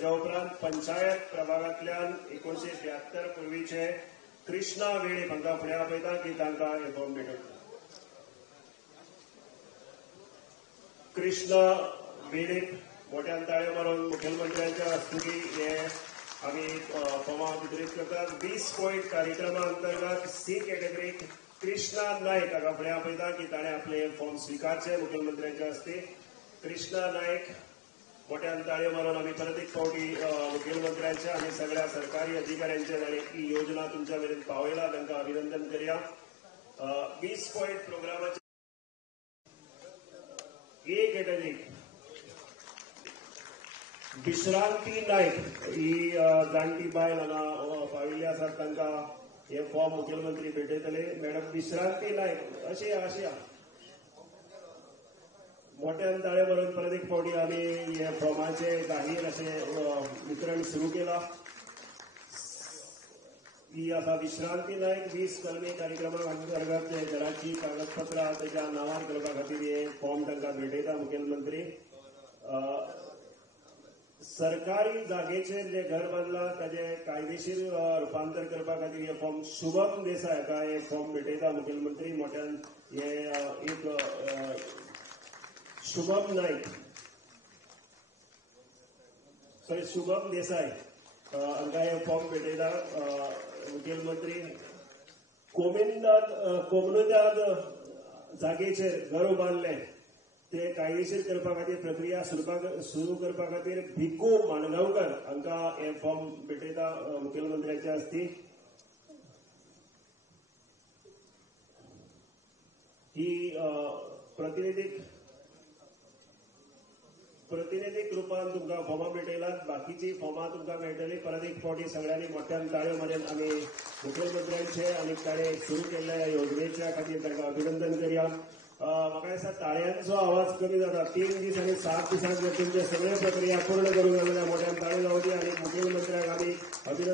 तेजा उपरांत पंचायत प्रभागांतल्यान 1973 पूर्वीचे कृष्णा वेळीप हांकां फुडें आपयता की तांकां हे फॉर्म भेटयता. कृष्णा वेळीप मोठ्यान ताळयो मारून मुखेलमंत्र्यांच्या हस्तुकी हे आमी फॉर्मां वितरीत करतात. 20 पॉयंट कार्यक्रमा अंतर्गत सी कॅटेगरीक कृष्णा नायक हाका फुडें आपयता की ताणें आपले फॉर्म स्विकारचे मुखेलमंत्र्यांच्या हस्ते. कृष्णा नायक मोठ्यान ताळयो मारून आमी परत एक फावटी मुखेलमंत्र्यांच्या आनी सगळ्या सरकारी अधिकाऱ्यांचे ताणें ही योजना तुमच्या मेरेन पावयला तांकां अभिनंदन करया. 20 पॉयंट प्रोग्रामाचे ए कॅटेगरीक विश्रांती नायक ही जाणटी बायल हांगा पाविल्ली आसात तांकां हे फॉर्म मुखेलमंत्री भेटयतले. मॅडम विश्रांती नायक अशें मोठ्यान ताळे मारून परत एक फावटी आमी हे फॉर्माचे जाहीर अशें वितरण सुरू केला. ही आसा विश्रांती नायक. 20 कलमी कार्यक्रमा अंतर्गत घराची कागदपत्रां तेज्या नांवार करपा खातीर हे फॉर्म तांकां भेटयता मुखेलमंत्री. सरकारी जागेचेर जे घर बांदला ताजे कायदेशीर रुपांतर करपा खातीर हे फॉर्म शुभम देसाय हाका हे फॉर्म भेटयता मुखेलमंत्री. मोठ्यान हे एक शुभम नायक शुभम देसाय हांकां हे फॉर्म भेटयता मुखेलमंत्री. कोमनुदाद जागेचेर घर उबारले ते कायदेशीर करपा खातीर प्रक्रिया सुरू करपा खातीर भिकू माणगांवकर हांकां हे फॉर्म भेटयता मुखेलमंत्र्यांच्या हस्ती. ही प्रतिनिधीक रुपान तुमकां फॉर्मां भेटयलात. बाकीची फॉर्मां तुमकां मेळटली. परत एक फावटी सगळ्यांनी मोठ्यान ताळयो मारून आमी मुखेलमंत्र्यांचे आनी ताणें सुरू केल्ल्या ह्या योजनेच्या खातीर तांकां अभिनंदन करया. म्हाका दिसता ताळयांचो आवाज कमी जाता. 3 दीस आनी 7 दिसांत जर तुमचे सगळे प्रक्रिया पूर्ण करूंक जाल्यार मोठ्यान ताळयो जावची आनी मुखेलमंत्र्याक आमी अभिनंदन